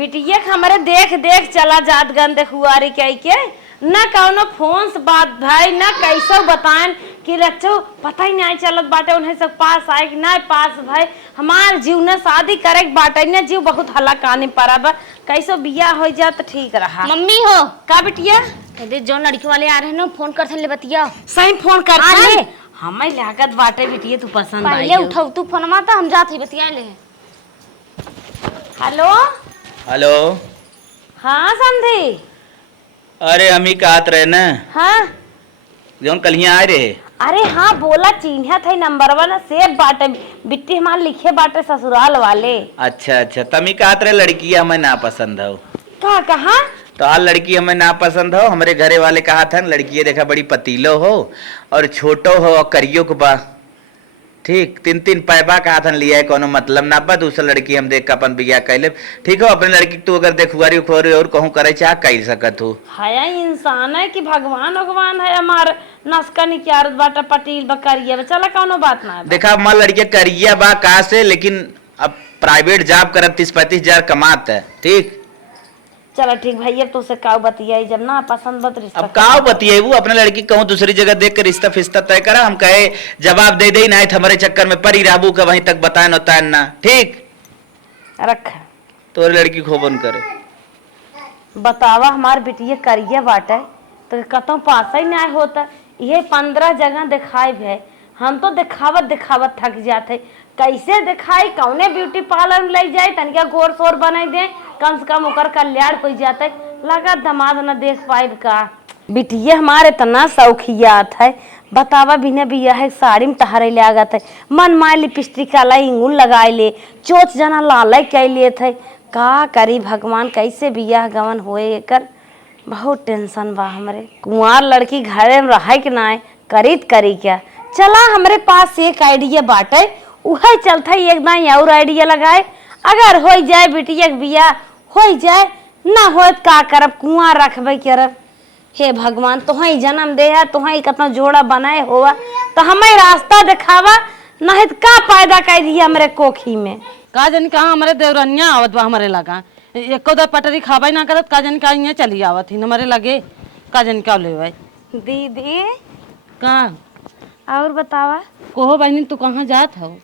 बिटिया हमारे देख देख चला जात गन देखुआरी के न कौनो फोन से बात भाई न कैसे बताएं कि रचो पता ही नहीं चलत बाटे उन्हें सब पास आए कि नहीं पास भाई हमार जीव ने शादी करे बाटे न जीव बहुत हल्ला कानी पड़ा बा कैसे बिया हो जा तो ठीक रहा। मम्मी हो का बिटिया जो लड़की वाले आ रहे हैं ना फोन करते ले बतिया सही फोन कर हमें लागत बाटे बिटिया तू पसंद आई पहले उठाओ तू फोन माता हम जाते बतिया ले। Hello hello. हाँ समझी। अरे हम ही कहत रहे न हाँ जौन कल यहाँ आए रहे। अरे हाँ बोला चिन्हा थे नंबर वन सेब बाटे बिट्टी हमारे लिखे बाटे ससुराल वाले। अच्छा तम ही कहत रहे लड़की हमें ना पसंद हो। कहा तो आज लड़की हमें ना पसंद हो। हमारे घरे वाले कहा था लड़की देखा बड़ी पतीलो हो और छोटो हो और करियो को बा ठीक 3-3 पैबा कहा था लिया कोनो मतलब ना बा। दूसरा लड़की हम देख अपन बिया कैले ठीक हो। अपने लड़की तू अगर देखुआरी उखुआरी और कहूँ करे चाह कर सकत हो। है इंसान है कि भगवान है हमार नस्का निकालत बाटा पटील बकरिया चला कोनो बात ना देखा हमार लड़की करिया बा कहा से लेकिन अब प्राइवेट जॉब करत 30-35 हजार कमात है ठीक। चलो ठीक भैया तो से काव बतियाई जब ना पसंद बत रिश्ता अब काव बतियाई वो अपने लड़की कहूँ दूसरी जगह देख कर रिश्ता फिश्ता तय करा। हम कहे जवाब दे दे ना हमारे चक्कर में परी राबू का वहीं तक बताए नतान ना ठीक रख तो लड़की खोबन करे बतावा हमार बिटिया करिया बाटे तो कतों पास ही नहीं होता। ये 15 जगह दिखाई है हम तो दिखावत थक जाते कैसे दिखाई कौने ब्यूटी पार्लर में ले जाए तनिका गोर शोर बना दे कम से कम ओकर कल्याण हो जाते लगा दमाद न देख पाइब का। बिटिया हमारे इतना शौकियात है बतावा बिना बिया है साड़ी में टहरे ले आगत है मन माय लिपस्टिक काला इंगुल लगाए ले चोच जना लाल कह लिए थे का करी भगवान कैसे बिया गवन होए कर बहुत टेंशन बा। हमरे कुंवार लड़की घरे में रहे कि ना करी क्या चला हमरे पास एक आइडिया बाटे उहे चलता एकदम और आइडिया लगाए अगर हो जाए बिटिया के बिया हो जाए ना हो का करब कुआं रखबे करब। हे भगवान तुहई जन्म दे है तुहई कितना जोड़ा बनाए होवा तो हमें रास्ता दिखावा नहीं तो का पैदा कर दिया हमरे कोखी में का जन कहाँ हमारे देवरनिया आवत बा हमारे लगा एको दर पटरी खाबाई ना करत का जन का यहाँ चली आवत ही हमारे लगे का जन का ले भाई दीदी का और बतावा कोहो बहनी तू कहाँ जात हो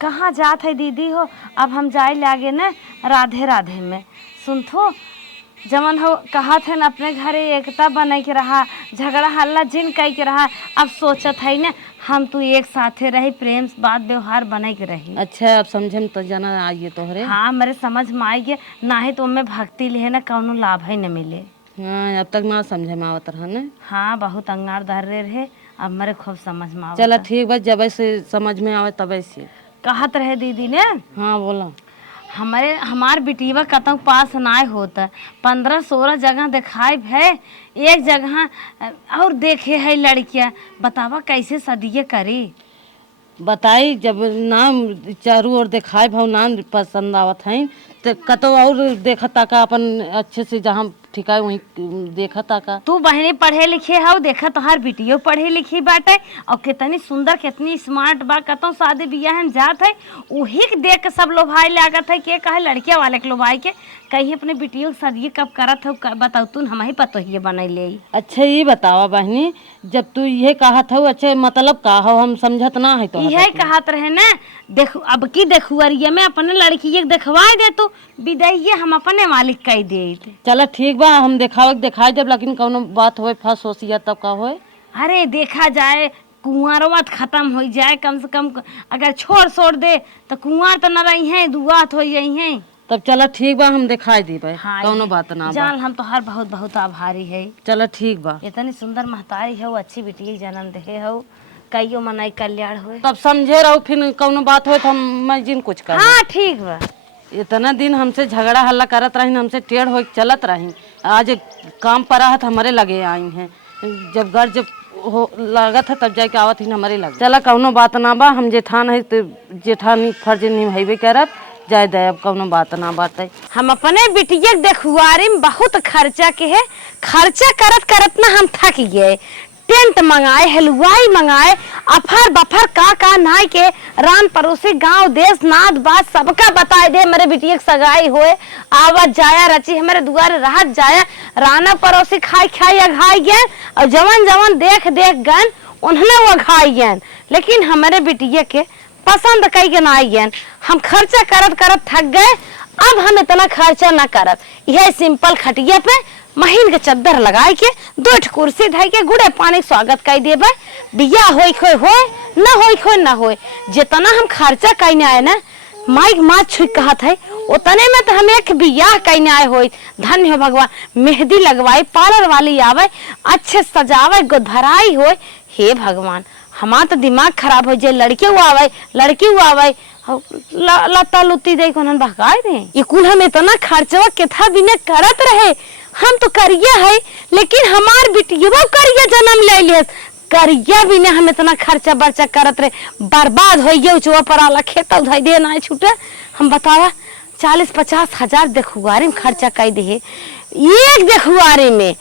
कहाँ जात है दीदी हो अब हम जाए लागे न राधे राधे में सुनथो जमन हो कहा थे न अपने घरे एकता बने के रहा झगड़ा हल्ला जिन कह के रहा अब सोचत है न हम तू एक साथे रही प्रेम बात व्यवहार बने के रही। अच्छा अब समझे में तो जाना आइए तोहरे। हाँ मेरे समझ में आई गए ना ही तो मैं भक्ति ले न कौनो लाभ ही न मिले। हाँ अब तक ना समझे में आवत रहा न। हाँ बहुत अंगार धर रहे अब मेरे खूब समझ में आवत। चला ठीक बस जब से समझ में आवे तब से कहत रहे दीदी ने। हाँ बोला हमार बिटिया कतों पास ना होता 15-16 जगह दिखाई है एक जगह और देखे है लड़कियां बतावा कैसे सदिये करी बताई जब नाम चारू ओर दिखाए भाव नाम पसंद आवत है तो कतो और देखता का अपन अच्छे से जहाँ ठिकाए वहीं देखता का। तू बहनी पढ़े लिखे हो देखा तोहार बिटियो पढ़े लिखी बाटे और कितनी सुंदर कितनी स्मार्ट बा कतों शादी बियाह में जात है वही के देख के सब लोभाई लागत है के कहे लड़किया वाले के लोभाई के कहीं अपने बिटियो शादी कब करत हो बताऊ तू हम ही पतो ही बना ले। अच्छा ये बतावा बहनी जब तू ये कहत हो अच्छा मतलब का हो हम समझत ना है तो यही कहत रहे ना देखो अब की देखुअरिया में अपने लड़की के देखवाए दे तू विदाइये हम अपने मालिक कह दे। चला ठीक बा हम दिखाए जब लेकिन कौनो बात होए फंस होसिया तब का होए। अरे देखा जाए कुंवारवा खत्म हो जाए कम से कम अगर छोड़ दे तो कुंवार तो न रही है दुआत हो जाई है तब चला ठीक बा हम दिखाई दी भाई। हाँ, कौनो बात ना जान हम तो हर बहुत बहुत आभारी है। चला ठीक बा इतनी सुंदर महतारी हो अच्छी बिटिया जन्म दे हो कईयो मनाई कल्याण हो तब समझे रहो फिर कौनो बात हो तो हम जिन कुछ कर। हाँ ठीक बा इतना दिन हमसे झगड़ा हल्ला करत रही हमसे टेढ़ हो चलत रही आज काम पर आहत हमारे लगे आई हैं जब घर जब हो लागत है तब जाके आवत ही हमारे लगे। चला कौनो बात ना बा हम जेठान है तो जेठानी फर्ज निभाइबे करत जाए दे अब कौनो बात ना बात है। हम अपने बिटिया देखुआरी में बहुत खर्चा के है खर्चा करत करत ना हम थक गए टेंट मंगाए, हलवाई मंगाए, अफर बफर का नाई के रान पड़ोसी गांव देश नाद बात सबका बताए दे मेरे बिटिया के सगाई होए, आवत जाया रची हमारे दुआरे राहत जाया, राना पड़ोसी खाई खाई अघाई गए और जवन जवन देख देख गए उन्होंने वो अघाई गए, लेकिन हमारे बिटिया के पसंद कई के ना आई गए। हम खर्चा करत करत थक गए, अब हम इतना खर्चा ना करब, यह सिंपल खटिया पे महीन के चद्दर लगाए के 2 कुर्सी धाई के गुड़े पानी स्वागत कर देबे, बिया होई खोई होए न होई खोई न होए, जितना हम खर्चा कईने आए ना माइक माँ छुई कहत है उतने में तो हम एक बियाह कईने आए होई। धन्य हो भगवान, मेहंदी लगवाई, पार्लर वाली आवे, अच्छे सजावे, गोदभराई होए। हे भगवान, हमारा तो दिमाग खराब हो जाए, लड़के वो आवे लता लुत्ती दे को भगाए दे, ये कुल हम इतना खर्चवा केथा बिना करत रहे। हम तो करिया है, लेकिन हमार बिटिया करिया जन्म ले लिया, करिया बिना हम इतना खर्चा बर्चा करत रहे, बर्बाद हो गया उचवा पर आला खेत उधाई दे ना छूटे। हम बतावा 40-50 हजार देखुआरी में खर्चा कर दे, एक देखुआरी में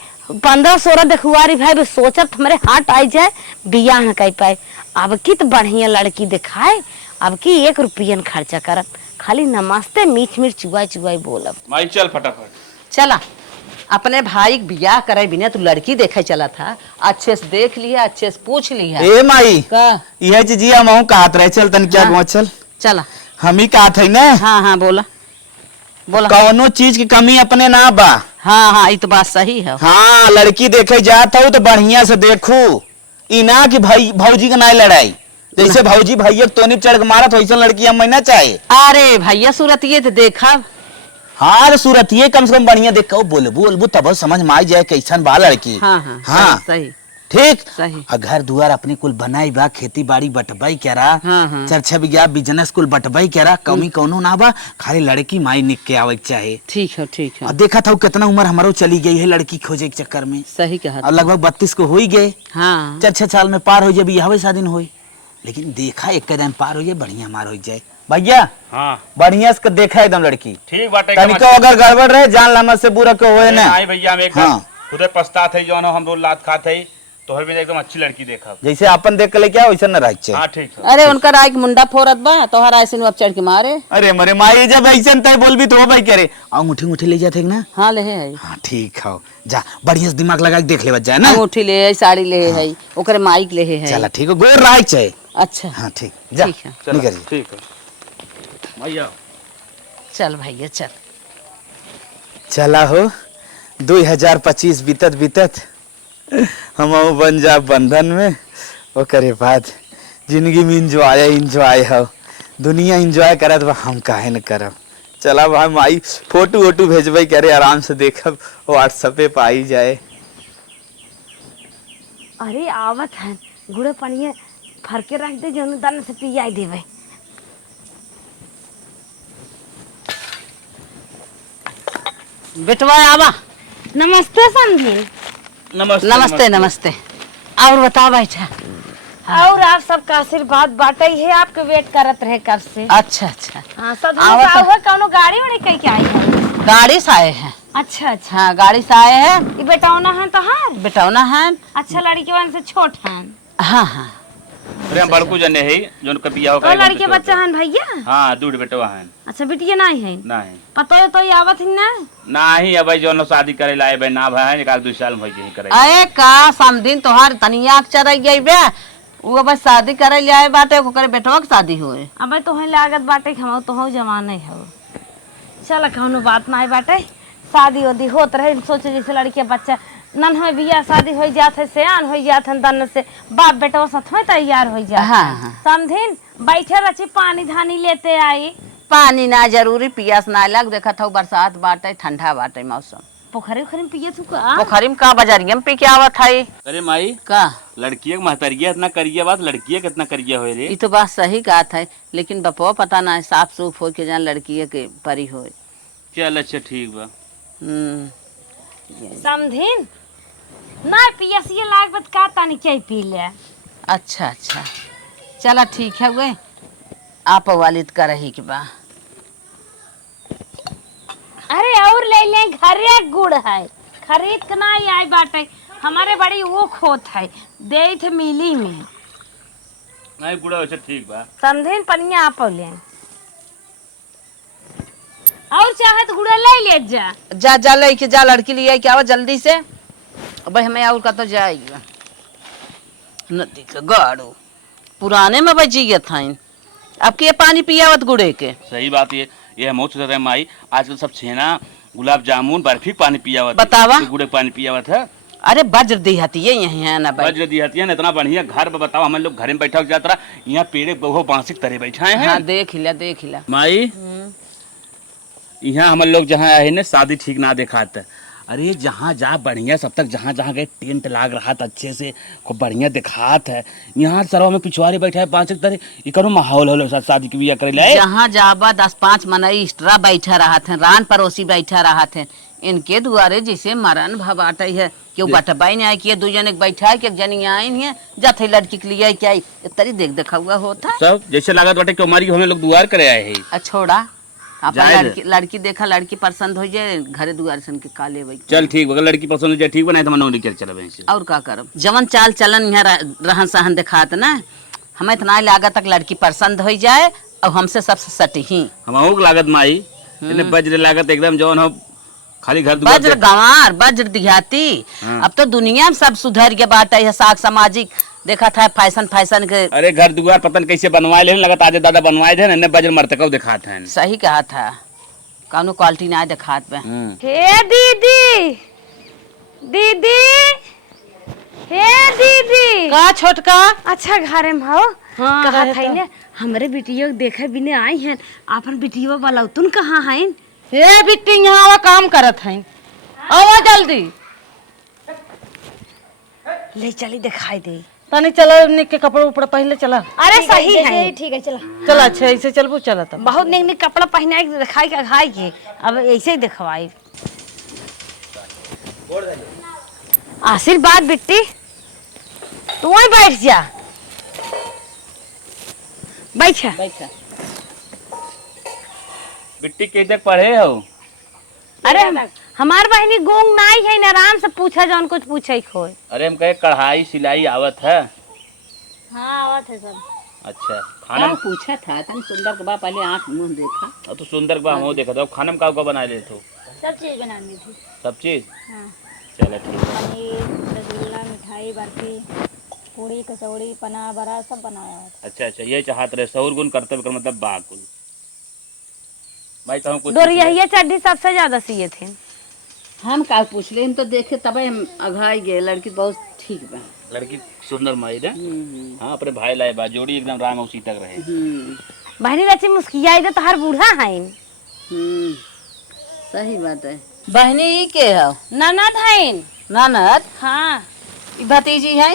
15-16 देखुआरी भाई सोचत हमारे हाथ आई जाए, बियाह न कर पाए। अब की तो बढ़िया लड़की दिखाए, अब की 1 रुपया खर्चा करब, खाली नमस्ते मीठ मीठ चुआई बोलब। माई चल फटाफट चला अपने भाई के बियाह करे बिना तू लड़की देखे चला था, अच्छे से देख लिया, अच्छे से पूछ लिया। ए माई का यह चीजिया महू कहत रहे, चल तन क्या गुआ चल चला हम ही कहत है ना। हाँ बोला कौनो चीज की कमी अपने ना बा। हाँ ये तो बात सही है। हाँ लड़की देखे जात हो तो बढ़िया से देखू, ई ना कि भाई भौजी का ना लड़ाई, जैसे भौजी भैया तोनी चढ़ के मारत वैसे लड़की हम ना चाहे। अरे भैया सूरत ये तो देखा। हाँ तो सूरत ये कम से कम बढ़िया देखो, बोलबू तब समझ में आ जाए कैसन बा लड़की। हाँ सही ठीक सही। और घर दुआर अपने कुल बनाई बा, खेती बाड़ी बटबाई करा, हाँ। चर्चा बिया बिजनेस कुल बटबाई करा, कमी कौनो ना बा, खाली लड़की माई निक के आवे चाहे। ठीक है। अब देखा था कितना उम्र हमारो चली गई है लड़की खोजे के चक्कर में। सही कहा। अब लगभग 32 को हो ही गए। हाँ 4-6 साल में पार हो जाए, बियाह शादी हो, लेकिन देखा एक कदम पार हो जाए, बढ़िया मार हो जाए भैया। हाँ बढ़िया से देखा एकदम लड़की, ठीक बाटे। तनिको अगर गड़बड़ रहे जान लामत से बुरा को होए ना। आई भैया हम एकदम खुदे पछतात है, जो हम रोज लात खात है, तोहर भी एकदम अच्छी लड़की देखा, जैसे अपन देख के लेके आओ वैसे न रह चाहिए। हाँ ठीक है। अरे उनका राय मुंडा फोरत बा, तोहरा ऐसे अब चढ़ के मारे। अरे मरे माई जब ऐसे तय बोल भी तो भाई करे अंगूठी ले जाते ना। हाँ ले है। हाँ ठीक है, जा बढ़िया से दिमाग लगा के देख ले जाए ना। अंगूठी ले है, साड़ी ले है, ओकरे माइक ले है। चला ठीक है, गोर राय चाहिए। अच्छा हाँ ठीक, जा ठीक है। निकल ठीक है भैया। चल भैया चल। चला हो 2025 बीतत हम बन जा बंधन में, ओकरे बाद जिंदगी में इंजॉय हो, दुनिया इंजॉय करत बा, हम काहे न करब। चला भाई माई फोटो वोटो भेजबे करे, आराम से देखब व्हाट्सएप पे पाई जाए। अरे आवत है गुड़े पानी भर के रख दे, जो दाना से पिया देवे। बेटवा आवा। नमस्ते समझी। नमस्ते। और बता बैठा। और आप सबका आशीर्वाद बाटे है, आपके वेट करत रहे कब से। अच्छा हाँ सब कौनो गाड़ी वाड़ी कहीं के आई है? गाड़ी से आए हैं। अच्छा हाँ गाड़ी से आए हैं। ये बेटौना है तो हाँ बेटौना है। अच्छा लड़की वाले से छोट है। हाँ अरे हम बड़कू जने है जोन का बियाह तो लड़के बच्चा है भैया। हाँ दूध बेटवा है। अच्छा बिटिया नहीं है? नहीं पता है तो ये आवत है ना। नहीं अब जो शादी करे लाए बे ना भाई, 1-2 साल में ही करे। अरे का समदिन तोहार तनिया चढ़ गई बे, वो बस शादी करे ले आए बाटे, ओकरे बेटवा के शादी होए। अब तो है लागत बाटे हम तो हो जमाने हो। चल कौनो बात ना बाटे, शादी वादी होत रहे, सोचे जैसे लड़के बच्चा नन हो बिया शादी हो जात है, सियान हो जात है, दन से बाप बेटा साथ में तैयार हो जात। हाँ। समझिन बैठे रची पानी धानी लेते आई। पानी ना जरूरी, पियास ना लग। देखा था बरसात बाटे, ठंडा बाटे मौसम। पोखरी उखरी में पिए तू का? पोखरी में का बाजारिया में पी के आवत है। अरे माई का लड़की महतरिया इतना करिए बात, लड़की कितना करिए हो रे। ये तो बात सही बात है, लेकिन बपवा पता ना है साफ सूफ हो के जान लड़की के परी हो। चल अच्छा ठीक बा। समझिन ना पियसिए लाग बत का तानी चाय पी ले। अच्छा चला ठीक है, वे आप वालिद का रही के बा। अरे और ले घरे गुड़ है, खरीद के ना आई बाटे, हमारे बड़ी वो खोत है दे थे मिली में नहीं गुड़ा वैसे ठीक बा। समझे पनिया आप ले और चाहे तो गुड़ा ले ले जा। जा जा लेके जा, लड़की ले के आवा जल्दी से। अब हमें और का तो जाएगी नदी का गाड़ो पुराने में बची गया था। अब के पानी पियावत गुड़े के। सही बात ये हम सोच रहे माई आजकल सब छेना गुलाब जामुन बर्फी पानी पियावत बतावा। गुड़े पानी पियावत है। अरे वज्र देहाती ये यही है ना भाई। वज्र दिहती है ना इतना बढ़िया घर पे बताओ हम लोग घर में बैठा जाता रहा यहाँ पेड़े बहु बांसी तरह बैठा है। हाँ देख लिया माई यहाँ हम लोग जहाँ है ना शादी ठीक ना दिखाता। अरे जहाँ जा बढ़िया सब तक जहाँ जहाँ गए टेंट लाग रहा था अच्छे से खूब बढ़िया दिखात है। यहाँ सरवा में पिछवाड़े बैठा है पांच तरह ये करो माहौल हो शादी की बिया करे ले। जहाँ जाबा 10-5 मनई एक्स्ट्रा बैठा रहा थे, रान पड़ोसी बैठा रहा थे। इनके दुआरे जैसे मरण भबाट है क्यों बटबाई नहीं आए कि दो जने बैठा है कि एक जनी आई है जाते लड़की के लिए क्या तरी देख देखा हुआ होता सब जैसे लागत बाटे कि हमारी हमें लोग दुआर करे आए हैं। छोड़ा जाए लड़की देखा लड़की पसंद हो जाए घरे दुआर सन के काले भाई। चल ठीक अगर लड़की पसंद हो जाए ठीक बनाए तो मनोनी कर चल और का करब जवन चाल चलन यहाँ रहन सहन दिखात ना हमें इतना लागत तक लड़की पसंद हो जाए और हमसे सबसे सटही हम लागत माई वज्र लागत एकदम जौन हो खाली घर वज्र गंवार वज्र दिहाती। अब तो दुनिया में सब सुधर के बात है साग सामाजिक देखा था फैशन के। अरे घर दुआर पतन कैसे बनवाए ले लगता आज दादा बनवाए थे ना वज्र मरतकव दिखात हैं। सही कहा था कानू क्वालिटी ना दिखात पे। हे दीदी दीदी हे दीदी का छोटका अच्छा घरे में हो। हाँ, कहा रहे था तो। ने हमरे बिटियो देखे बिने आई हैं अपन बिटियो वाला तुम कहाँ हैं? ये बिट्टी यहाँ आवा काम करत है आवा जल्दी ले चली दिखाई दे। तनी चला निक के कपड़ा ऊपर पहले चला। अरे सही है ठीक है चला। चला अच्छा ऐसे चलबू चला तब बहुत निक निक कपड़ा पहनाए के दिखाई के खाई के अब ऐसे ही दिखवाई। आशीर्वाद बिट्टी तू वहीं बैठ जा बैठ। बैठा बिट्टी के तक पढ़े हो? अरे हमार बहनी गोंग नाई है ना आराम से पूछा जौन कुछ पूछे खोए। अरे हम कहे कढ़ाई सिलाई आवत है। हाँ आवत है सब। अच्छा खाना में पूछा था तनी सुंदर के बा पहले आंख मुंह देखा अब तो सुंदर बा हो देखा था खाना में का बना ले तो सब चीज बनानी थी। सब चीज। हाँ चलो ठीक है। पनीर रसगुल्ला मिठाई बर्फी पूड़ी कचौड़ी पना बड़ा सब बनाया है। अच्छा अच्छा ये चाहत रहे सौर गुण कर्तव्य कर मतलब बाकुल भाई तो हम कुछ दोरिया चड्डी सबसे ज्यादा सिए थे। हम का पूछ ले हम तो देखे तबे हम अघाई गए लड़की बहुत ठीक बा। लड़की सुंदर माई रे। हाँ अपने भाई लाए बा जोड़ी एकदम राम उसी तक रहे। बहनी रची मुस्कियाई तो हर बूढ़ा है। सही बात है। बहनी ई के है? ननद है। ननद? हाँ ई भतीजी है?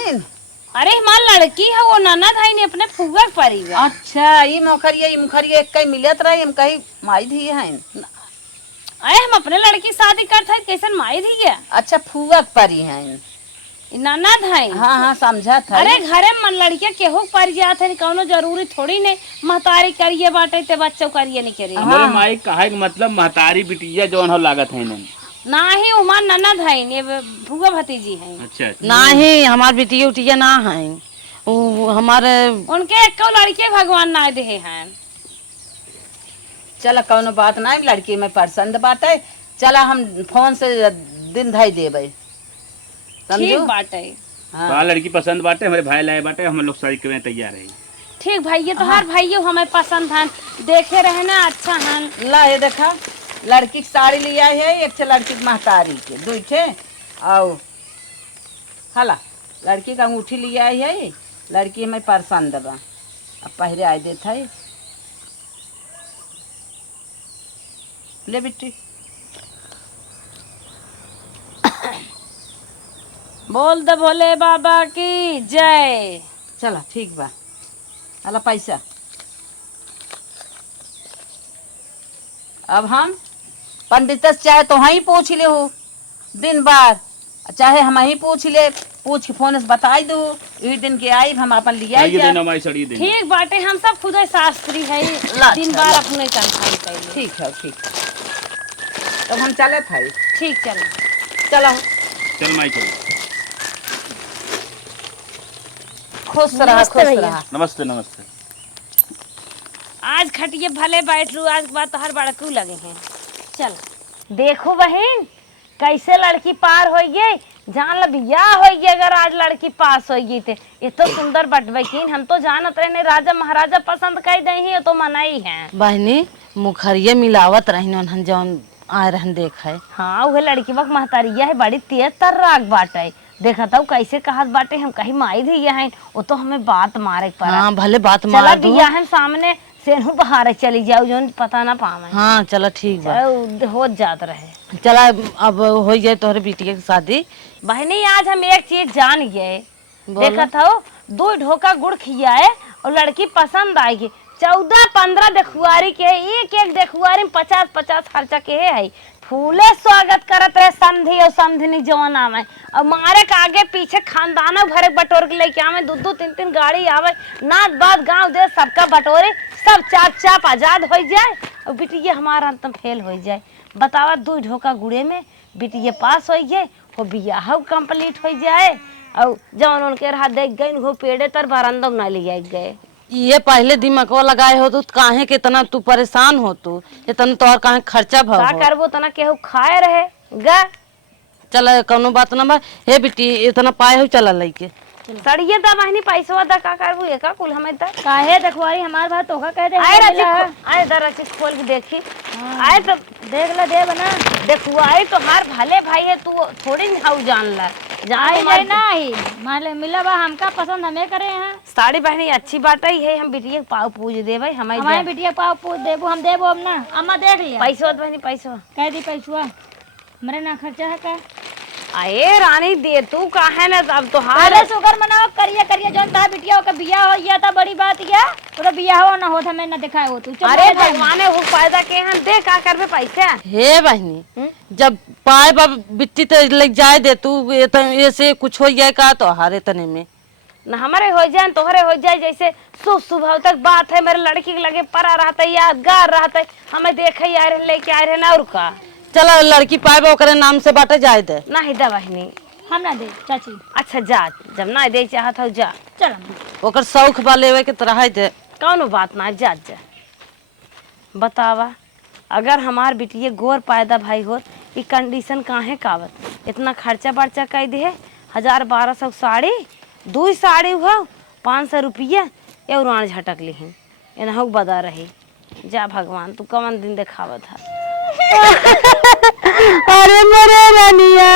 अरे हमार लड़की है वो ननद है अपने फुआ परिवार। अच्छा ई मुखरिया एक कई मिलत रही हम कहीं माई धी है। अरे हम अपने लड़की शादी करते हैं कैसे माई दी है। अच्छा फुआ परी है ननद है। हाँ हाँ समझा था। अरे घरे मन लड़किया केहू पर जात है कौनो जरूरी थोड़ी नहीं महतारी करिए बाटे ते बच्चों करिए नहीं करिए। हमारे माई कहे के मतलब महतारी बिटिया जौन हो लागत है ना ना ही उमा ननद है ये फुआ भतीजी है। अच्छा नहीं हमार बिटिया उटिया ना है वो हमारे उनके एक लड़के भगवान ना दे हैं। चला कौनो बात नहीं लड़की में पसंद बात है। चला हम फोन से दिन धाई देबे ठीक बाटे। हाँ लड़की पसंद बाटे हमारे भाई लाए बाटे हम लोग शादी करने तैयार है। ठीक भाई तो हर भाइयों हमें पसंद है देखे रहे ना अच्छा है। ला ये देखा लड़की की साड़ी लिया है एक लड़की की महतारी के दू ठे और हला लड़की का अंगूठी लिया है लड़की हमें पसंद बा अब पहले आए देता है ले बिट्टी बोल दे भोले बाबा की जय। चला ठीक बा हला पैसा अब हम पंडित चाहे तो वहीं पूछ ले हो दिन बार चाहे हम ही पूछ ले पूछ के फोन से बताई दो एक दिन के आई हम अपन लिया ठीक बाटे हम सब खुद शास्त्री है दिन बार अपने ठीक है ठीक तब हम चले थे ठीक चलो चलो चल माई चल खुश रहा खुश रहा। नमस्ते नमस्ते। आज खटिए भले बैठ लू, आज बात तो हर बड़कू लगे हैं। चल देखो बहन कैसे लड़की पार हो गई, जान ला बियाह हो गई अगर आज लड़की पास हो गई थे। ये तो सुंदर बटवकीन, हम तो जानत रहे राजा महाराजा पसंद कर दही है तो मनाई है। बहनी मुखरिया मिलावत रही उन्हन जौन आए रहन देखे। हाँ वह लड़की वक्त महतारिया है, बड़ी तेज तर्राक बाटे। देखा था कैसे कहत बाटे, हम कहीं माई धिया है वो तो हमें बात मारे पर। हाँ भले बात चला मार दू। बियाह है सामने सेनू बहारे चली जाओ जो पता ना पावे। हाँ चलो ठीक बा, हो जात रहे। चला अब हो जाए तोहरे बिटिया की शादी। बहनी आज हम एक चीज जान गए, देखा था 2 ढोका गुड़ खियाए और लड़की पसंद आएगी। 14-15 देखुआरी के, एक एक देखुआरी में 50-50 खर्चा के है। फूले स्वागत करत रहे संधि और संधिनी जवन आवे और मारे के आगे पीछे खानदाना भरे बटोर के लेके आवे, 2-2 3-3 गाड़ी आवे, नाच बात गांव दे सबका बटोरे, सब चाप चाप आजाद हो जाए और बिटिया हमारा अंतम फेल हो जाए। बतावा 2 ढोका गुड़े में बिटिया पास हो गए, वो बियाह कंप्लीट हो जाए और जवन उनके रहा देख गए वो पेड़े तर बरंदों न ले गए। ये पहले दिमागवा लगाए हो तो काहे के इतना तू परेशान हो, तू इतना तोहर काहे खर्चा भव का हो। करबो तना केहू खाए रहे गा। चल कोनो बात ना बा, हे बेटी इतना पाए हो चला लेके सड़िए दा बहनी पैसवा दा का करबो एका कुल हमें दा काहे देखवाई हमार बात तोका कह दे। आए रची आए दर रची खोल के देखी आए तो देख ला दे बना देखुआई तो हार भले भाई है, तू थोड़ी हाउ जान ला आई जाए ना ही माले मिला बा, हमका पसंद हमें करे हैं। साड़ी बहनी अच्छी बात है, हम बिटिया के पाव पूज देबै हमें हमारे बिटिया पाव पूछ देबो, हम देबो अब ना। अम्मा देख लिया पैसवा बहनी पैसवा कह दी पैसवा हमारे ना खर्चा है का। आए रानी दे तू काहे ना अब तो हार अरे शुगर मनाओ करिए करिए जो था बिटिया का बियाह हो गया था, बड़ी बात क्या तो बियाह हो ना हो था मैं ना दिखाए हो तू। अरे भगवान वो फायदा के हैं, दे का करबे पैसे। हे बहनी जब पाए बा बिट्टी तो लग जाए दे तू, ऐसे कुछ हो जाए का तो हारे तने में ना हमारे हो जाए तोहरे हो जाए। जैसे शुभ सुबह तक बात है, मेरे लड़की के लगे परा रहता है, यादगार रहता है, हमें देखे आ रहे लेके आ रहे ना और का। चलो लड़की पाए बा ओकरे नाम से बाटे जाए दे। ना ही दा बहनी हम ना दे चाची। अच्छा जा, जब ना दे चाहत हो जा, चल ओकर शौक बा लेवे के तरह दे। कौनो बात ना जा जा। बतावा अगर हमार बिटिया गोर पैदा भाई होत ई कंडीशन काहे कावत, इतना खर्चा बर्चा कर दे 1000-1200 साड़ी, 2 साड़ी हुआ 500 रुपया ये उड़ान झटक लिहिन एना बदा रही। जा भगवान तू कौन दिन दिखावत है। अरे मेरे रनिया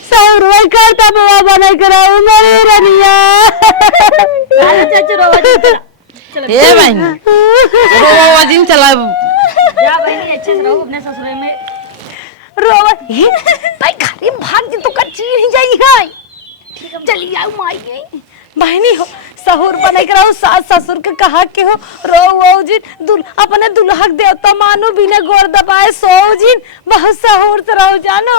सब रोज करता बाबा बना कराऊ मेरे रनिया। चाची रोवा हे बहनी रोवा दिन चला जा बहनी अच्छे से रहो अपने ससुराल में। रोवत ही भाई घरे भाग जी तो कच्ची नहीं जाई है। चली आओ माई गई बहनी हो सहूर बने के रहो, सास ससुर के कहा के हो रो जी अपने दुल्हक देवता मानो बिना गोर दबाए सो जी बहुत सहूर से रहो जानो।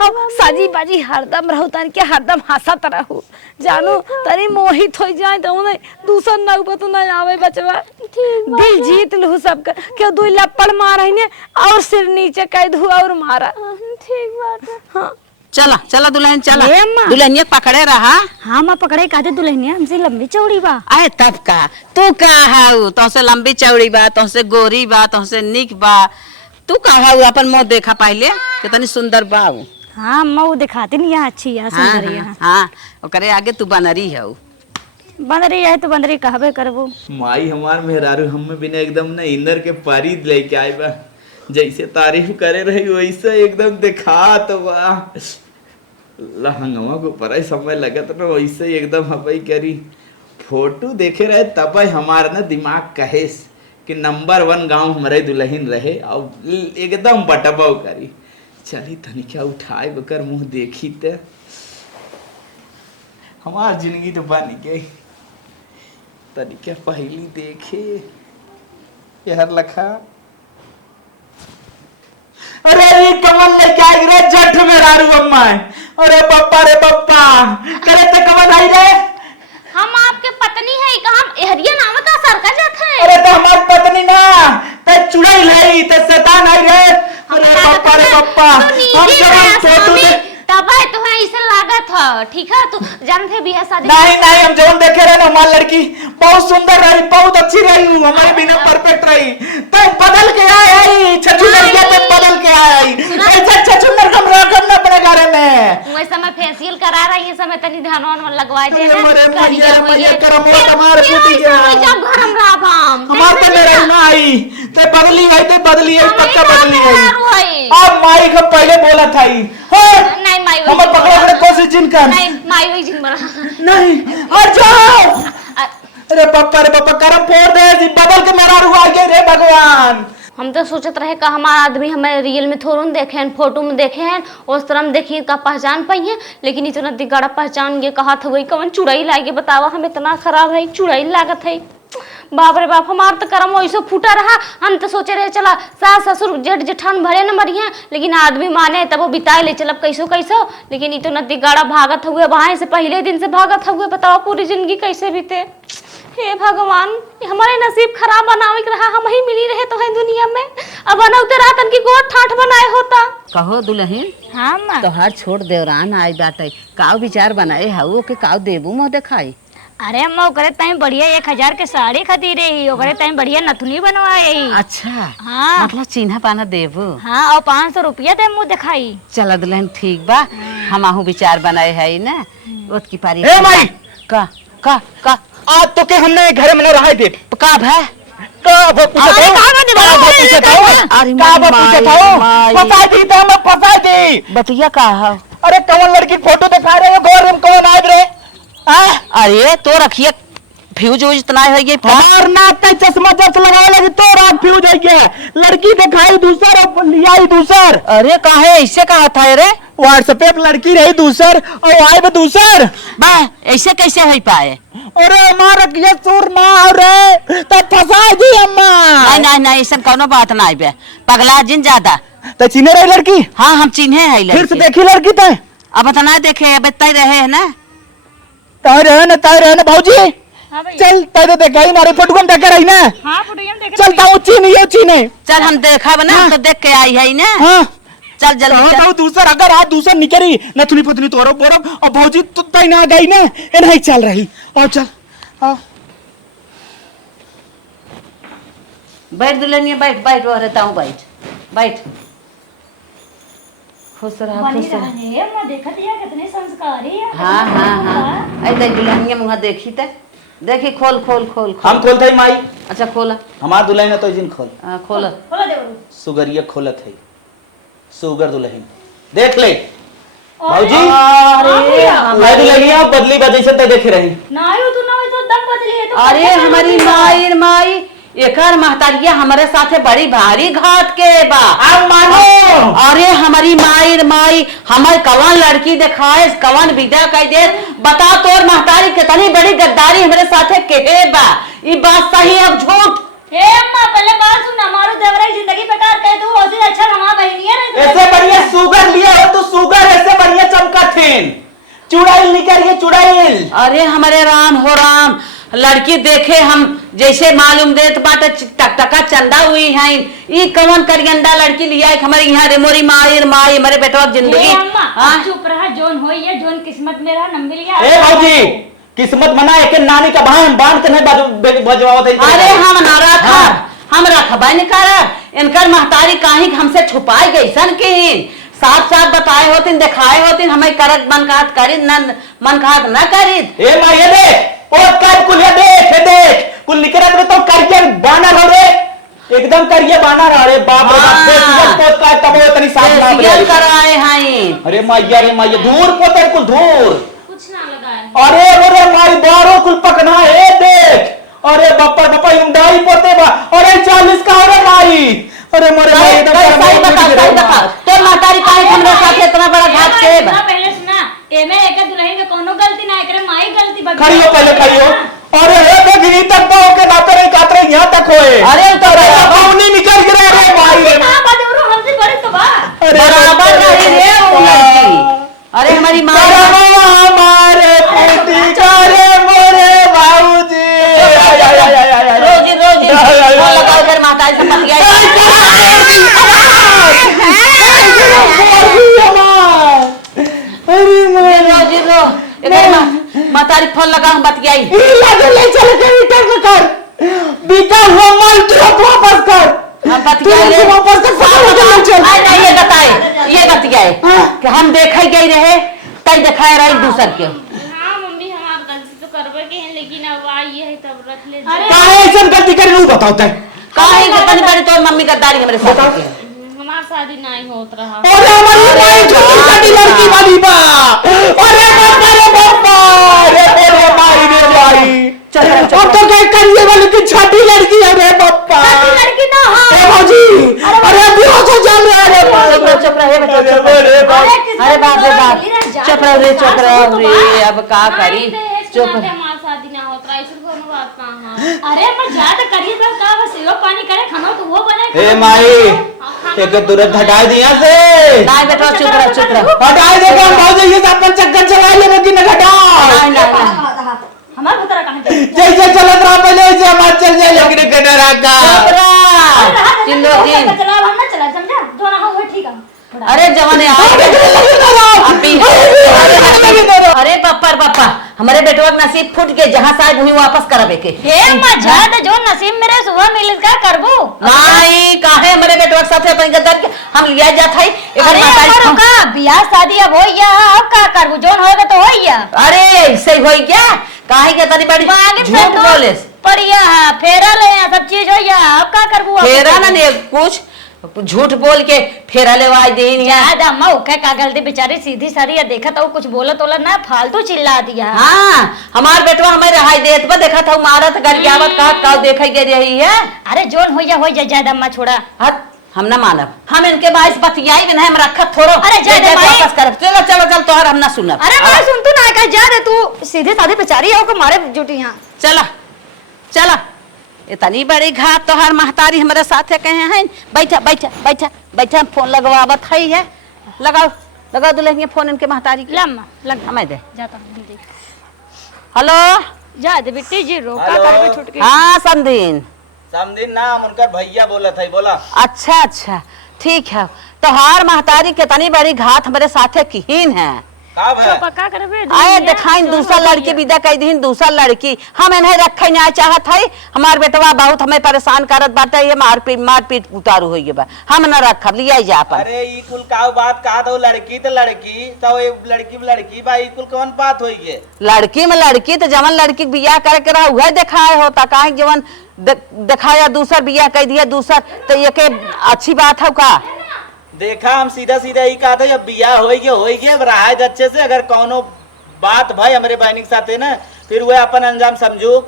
अब साजी बाजी हरदम रहो तन के हरदम हंसत रहो जानो, तनी मोहित हो जाए तो उन्हें दूसर नौबत ना आवे बचवा। दिल जीत लू सबका क्यों 2 लपड़ मारे ने और सिर नीचे कह दू और मारा। ठीक बात है। हाँ चला चला दुल्हन चला, ले अम्मा। दुल्हनिया पकड़े रहा। हाँ माँ पकड़े काजे दुल्हनिया हमसे लंबी चौड़ी बा। आए तब का तू का हाउ तुमसे लंबी चौड़ी बा, तुमसे गोरी बा, तुमसे निक बा, तू का हाउ अपन मुंह देखा पहले कितनी सुंदर बा। हाँ अम्मा वो दिखाती नहीं यहाँ अच्छी यहाँ हाँ सुंदर हाँ, यहाँ हाँ ओकरे आगे तू बनरी है। बंदरी है तो बंदरी कहबे करबो। माई हमार मेहरारू हमें बिना एकदम ना इंदर के पारी लेके आए बा, जैसे तारीफ करे रही वैसे एकदम दिखात बा। लहंगवा को पर समय लगत ना वैसे एकदम हवाई करी। फोटो देखे रहे तब हमारा ना दिमाग कहेस कि नंबर 1 गांव हमारे दुल्हन रहे और एकदम बटबाव करी। चली तनिका उठाए बकर मुंह देखी ते हमार जिंदगी तो बन गई। तनिका पहली देखे यार लखा। अरे ये कमल लेके आई रे जठ में रारू अम्मा। अरे पप्पा रे पप्पा करे तो कमल आई रे। हम आपके पत्नी है का, हम एहरिया नाम का सरका जात है। अरे तो हमार पत्नी ना ते चुड़ैल है ते शैतान आई रे। अरे पप्पा रे पप्पा हम जब फोटो दे तब है तो है इसे लागत गलत है। ठीक है, तू जानते भी है शादी नहीं नहीं, हम जौन देखे रहे ना हमारी लड़की बहुत सुंदर रही, बहुत अच्छी रही, हमारे बिना परफेक्ट रही, तो बदल के आई छछु लड़किया पे बदल के आई। ऐसा छछु नरकम रकम ना अपने घरे में। वैसे मैं फेशियल करा रही है, समय तनी ध्यान वान लगवा दे अरे मरे मैया करम हो तुम्हारे फूटी गया। जब घर हम रहा हम हमार पे मेरा ना आई, ते बदली है, ते बदली है, पक्का बदली है। है। अब माई को पहले बोला था ही नहीं माई हम पकड़े बड़े कोशिश जिन कर नहीं माई हुई जिन बड़ा नहीं मर जाओ। अरे पप्पा रे पप्पा करम फोड़ दे जी, बदल के मेरा रुआ गए रे भगवान। हम तो सोचत रहे का हमारा आदमी हमें रियल में थोड़ा देखे हैं, फोटो में देखे हैं, उस तरह में देखिए का पहचान पाई है, लेकिन इतना दिगाड़ा पहचान गए। कहा था वही कवन चुड़ाई लागे, बतावा हम इतना खराब है, चुड़ाई लागत है। बाप रे बाप, हमार तो करम वैसे फूटा रहा। हम तो सोचे रहे चला सास ससुर जेठ जेठान भरे न मरिया, लेकिन आदमी माने तब वो बिताए ले चलब कैसो कैसो, लेकिन इतो न दिगाड़ा भागत हुए, वहां से पहले दिन से भागत हुए। बताओ पूरी जिंदगी कैसे बीते। हे भगवान, हमारे नसीब खराब बनावे के रहा, हम ही मिली रहे तो है दुनिया में। अब बनौते रहा तन की गोद ठाठ बनाए होता। कहो दुल्हन, हाँ माँ, तोहार छोड़ देवरान आई बाटे, काव विचार बनाए हाउ के काव देबू मोह देखाई। अरे अम्मा ओकरे ताई बढ़िया 1000 के साड़ी खरीदी रही, ओकरे ताई बढ़िया नथुनी बनवाई। अच्छा, हाँ मतलब चिन्हा पाना देबू। हाँ, और 500 रुपया ते मुँह दिखाई। चल दुल्हन ठीक बा, हम आहू विचार बनाए है ना ओत की पारी। ए माई का का का आज तो के हमने घर में रहा थे का है का वो पूछा था, फसाई दी तो मैं फसाई दी। बतिया का है? अरे कौन लड़की फोटो दिखा रहे हो, घर में कौन आए रे? अरे तो रखिए फ्यूज वूज इतना है ये हमार नाक का चश्मा जब लगावे लगी तो रात फ्यूज हो गया। लड़की दिखाई दूसर और लिया दूसर। अरे काहे ऐसे कहा था रे? व्हाट्सएप पे लड़की रही दूसर और आए भी दूसर। बा ऐसे कैसे हो पाए? अरे हमारा ये सुर ना हो रे तो फसा दी अम्मा। नहीं नहीं नहीं, ऐसा कोनो बात ना आई बे, पगला जिन ज्यादा। तो चिन्हे रही लड़की? हाँ हम चिन्हे है फिर से देखी लड़की तो अब इतना देखे, अब इतना रहे है ना, ताय रहे ना भाऊजी। चल ताय तो देखा ही हमारे फोटो हम देख रही ना। हाँ फोटो हम देख चल ताऊ चीने चल हम देखा बना। हाँ। तो देख के आई है ना। हाँ चल जल्दी चल। तो दूसर अगर आज दूसर निकली नथुनी पतनी तोरो बोरो और भौजी तो तय ना गई ना, ये नहीं चल रही। और चल आओ बैठ दुल्हनिया, बैठ बैठ, वो रहता हूँ, बैठ बैठ। खुश रहा खुश रहा। अम्मा देखा दिया कितने संस्कारी है। हाँ हाँ हाँ, ऐसे दुल्हनिया मुँह देखी ते, देखी खोल खोल खोल खोल। हम खोलते ही माई। अच्छा खोला। हमार दुल्हन है तो जिन खोल। खोला खोला दे बरू। सुगरिया खोलत है, सुगर दुल्हन देख ले भाऊजी। मैं दुल्हनिया बदली बदली से तो देख रही ना हो तू ना हो तो दम बदली है तो। अरे हमारी माई माई एकर महतारिया हमारे साथे बड़ी भारी घात के बा। अब मानो। अरे हमारी माई माई हमारी कवन लड़की दिखाए, कवन विदा कह दे, बता तोर महतारी कितनी बड़ी गद्दारी हमारे साथे के बा। ये बात सही अब झूठ? ए अम्मा पहले बात सुन, हमारो देवराई जिंदगी बेकार कर दू, ओसे अच्छा हमार बहनिया रे। ऐसे बढ़िया सुगर लिया हो तो सुगर ऐसे बढ़िया चमका थेन चुड़ैल निकलिए चुड़ैल। अरे हमारे राम हो राम, लड़की देखे हम जैसे मालूम देत बाटे टकटका चंदा हुई है। ई कवन करियंदा लड़की लिया है हमारे यहाँ रे, मोरी माई माई हमारे बेटवा जिंदगी। अम्मा चुप रहा, जोन होई है जोन किस्मत में रहा न मिल गया। ए भाऊजी किस्मत मना है कि नानी का भान बांध के नहीं बजवाओ। अरे हम ना रखा, हम रखबा नहीं कर। इनकर महतारी काहे हमसे छुपाई गई सन की, साफ साफ बताए होतिन, दिखाए होतिन, हमें करत मन खात करी न मन खात न करी। ए मां ये देख पोत कर कुल, ये देख कुल निकरत में तो करके बानर हो रे, एकदम करिए बानर। अरे बाप रे बाप, फेसियल पोत का तब इतनी साफ ना फेसियल कराए हैं। अरे मैया रे मैया, धूर पोते कुल धूर। कुछ ना लगा है। अरे माई बारो कुल पकना है देख। अरे बापा इंडाई पोते बा। अरे 40 का हो रे माई। अरे मरे माई एकदम सही बता तो महतारी काहे हमरे साथ इतना बड़ा घात के बा? पहले सुना, एमे एक दुल्हन के कोनो गलती ना, एकरे माई गलती बा। खड़ी हो पहले खड़ी हो। अरे हे देखी तक तो के दाते नहीं कात रहे यहां तक होए। अरे तो पावनी निकल गए रे भाई। हां बदरू हमसे बड़ी तो बा। बराबर रही रे वो लड़की। अरे हमारी माँ हमारे बेटी करे मोरे बाबूजी। रोजी लगाओ इधर महतारी से पतिया। अरे रोजी महतारी फोन लगा हम बतियाई ले चल के रिटर्न कर बीता हुआ माल तुरंत वापस कर। हम बतियाई रे वापस कर चल। नहीं ये बतियाए कि हम देखे गई रहे तई दिखाए रही दूसर के। हाँ मम्मी हमार गलती तो करबे के हैं लेकिन अब आई है तब रख ले। काहे ऐसा गलती करे नु बताओ तय काहे के तनी बड़ी तोर मम्मी गद्दारी हमरे साथ की हमार शादी नहीं होत रहा। अरे हमारी माई छोटी छोटी लड़की वाली बा। अरे बाबा रे माई रे माई चल अब तो क्या करिए वाली की छोटी लड़की है रे बाबा। छोटी लड़की ना हाँ। ए भौजी अरे बेहोश हो जा रे। चुप रहे बेटा चुप रहे। अरे बाप रे बाप चुप रहे अब का करी चुप हमार शादी ना होत रहा ऐसे कोनो बात ना हां। अरे पर जा तो करिए तो का बस सेवा पानी करे खाना तो वो बने। ए माई एक तुरंत हटा दिया से। नहीं बेटा चुप रहो हटा देगा भौजी ये अपन चक्कर चला ले लेकिन हटा। नहीं हमार भतरा कहां जाए। जैसे चलत रहा पहले वैसे हम चल जाए लेकिन कनरा का चिल्लो जी चला हम ना चला समझा जो ना हो ठीक है। अरे जवाने अरे पप्पा हमारे बेटवा के नसीब फूट के जहाँ साहब वहीं वापस करबे के। हे मजा तो जो नसीब मेरे सुबह मिल का करबो। नहीं काहे हमारे बेटवा के साथे अपन गद्दार के हम लिया जात है। अरे करो का बियाह शादी अब होइया अब का करबो जोन होएगा तो होइया। अरे ऐसे होई क्या काहे के तनी बड़ी झूठ बोले पड़िया फेरा ले सब चीज होइया अब का करबो। फेरा ना ने कुछ झूठ बोल के फेरा लेवाई देन या ज्यादा मऊ के का गलती बेचारी सीधी सारी देखा तो कुछ बोलत तोला ना फालतू चिल्ला दिया। हाँ हमार बेटवा हमें रहाई देत बा देखा था मारत गरियावत का देखई गे रही है। अरे जोन होइया हो जा ज्यादा मत छोड़ा। हट हम ना मानब हम इनके बाइस बतियाई बिना हम रखत थोड़ो। अरे जा दे भाई। वापस कर चलो तोहर हम ना सुनब। अरे मैं सुन तू ना का जा दे तू सीधे साधे बेचारी हो को मारे जुटी यहां चला इतनी बड़ी घात तोहर महतारी हमारे साथे कहे हैं। बैठा फोन लगवावत है लगाओ दुल्हनिया फोन इनके महतारी की लम्मा लग हमें दे। जाता हूं दीदी हेलो जा दे बेटी जी रोका हेलो। करबे छूट के। हाँ समदीन नाम उनका भैया बोला था बोला। अच्छा ठीक है तोहार महतारी कितनी बड़ी घात हमारे साथे कीन है। कब है पक्का करबे आए दिखाइन दूसरा लड़की विदा कई दिन दूसरा लड़की हम इन्हें रखे ना चाहत है। हमार बेटवा बहुत हमें परेशान करत बाटे ये मार पीट उतारू होइए बा हम न रखब लिया जा अपन। अरे ई कुल का बात कहा तो लड़की तो लड़की बा ई कुल कौन बात होई है। लड़की में लड़की तो जवन लड़की बियाह करके रहा वह दिखाए होता काहे जवन दिखाया दूसर बियाह कह दिया दूसर तो ये के अच्छी बात है का। देखा हम सीधा ही कहा था जब बियाह होई गए रहा अच्छे से अगर कौनो बात भाई हमारे बहनी के साथ है ना फिर वह अपन अंजाम समझू।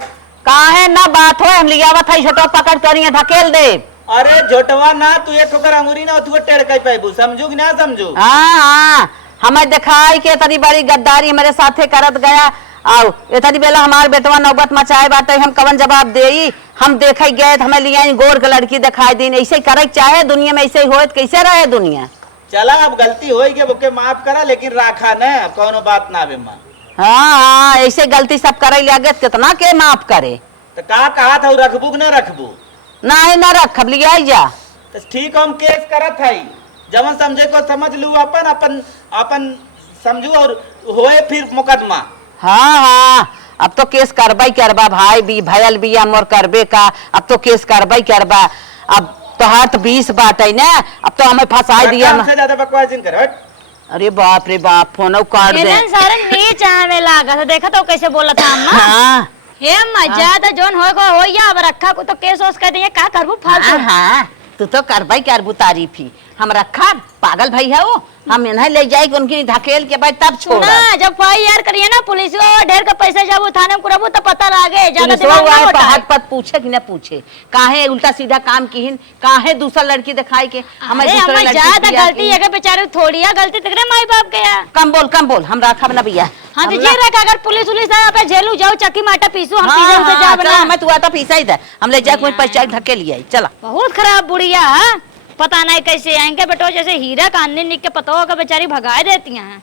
काहे ना बात हो हम लियावत है छोटो पकड़ करिए ढकेल दे। अरे झोटवा ना तू एक ठोकर अंगूरी ना तू टेढ़ कई पाइबू समझू कि ना समझू। हाँ हमें दिखाई के तनी बड़ी गद्दारी हमारे साथे करत गया आओ इतनी बेला हमारे बेटवा नौबत मचाए बाटे हम कवन जवाब देई। हम देखे गए हमें लिया गोर के लड़की दिखाई दी ऐसे करे चाहे दुनिया में ऐसे हो कैसे रहे दुनिया। चला अब गलती होई के बुके माफ करा लेकिन राखा न कोनो बात ना बे मां। हाँ ऐसे गलती सब करे लगे कितना के माफ करे। तो का कहा था रखबू कि न रखबू। नहीं ना रखब लिया जा तो ठीक हम केस करत है जवन समझे को समझ लू अपन समझू और होए फिर मुकदमा। हाँ अब तो केस करबा भाई भी भयल बिया मोर करबे का अब तो केस करबा अब तो हाथ 20 बात है ना अब तो हमें फंसा दिया। हमसे ज्यादा बकवास नहीं कर हट। अरे बाप रे बाप फोन काट दे। इधर सारे नीच आवे लागा था देखा तो कैसे बोला था अम्मा। हाँ हे मजा तो जोन होइया अब रखा को तो केस ओस कर दिए का करबू फालतू। हाँ तू तो करबू तारीफ ही हम रखा पागल भाई है वो हम इन्हें ले जाए उनकी ढकेल के बाद तब छोड़ा। जब FIR करिए ना पुलिस ढेर का पैसा जब वो थाने में करबू तो पता लागे ज्यादा दिमाग ना मोटाए। पत पूछे कि न पूछे काहे उल्टा सीधा काम किहिन काहे दूसरा लड़की दिखाई के हमें अरे हमें ज्यादा गलती है बेचारे थोड़िया गलती तक माई बाप के यार। कम बोल हम रखब ना भैया। हाँ तो ये रखा अगर पुलिस पे झेलू जाओ चक्की माटा पीसू हम पीछे उसे जा बना हमें तू आता पीसा ही था हम ले जाए कोई पैसा ढके लिया चला। बहुत खराब बुढ़िया है पता नहीं कैसे आएंगे बेटो जैसे हीरा काननी निक के पता होगा बेचारी भगाए देती हैं।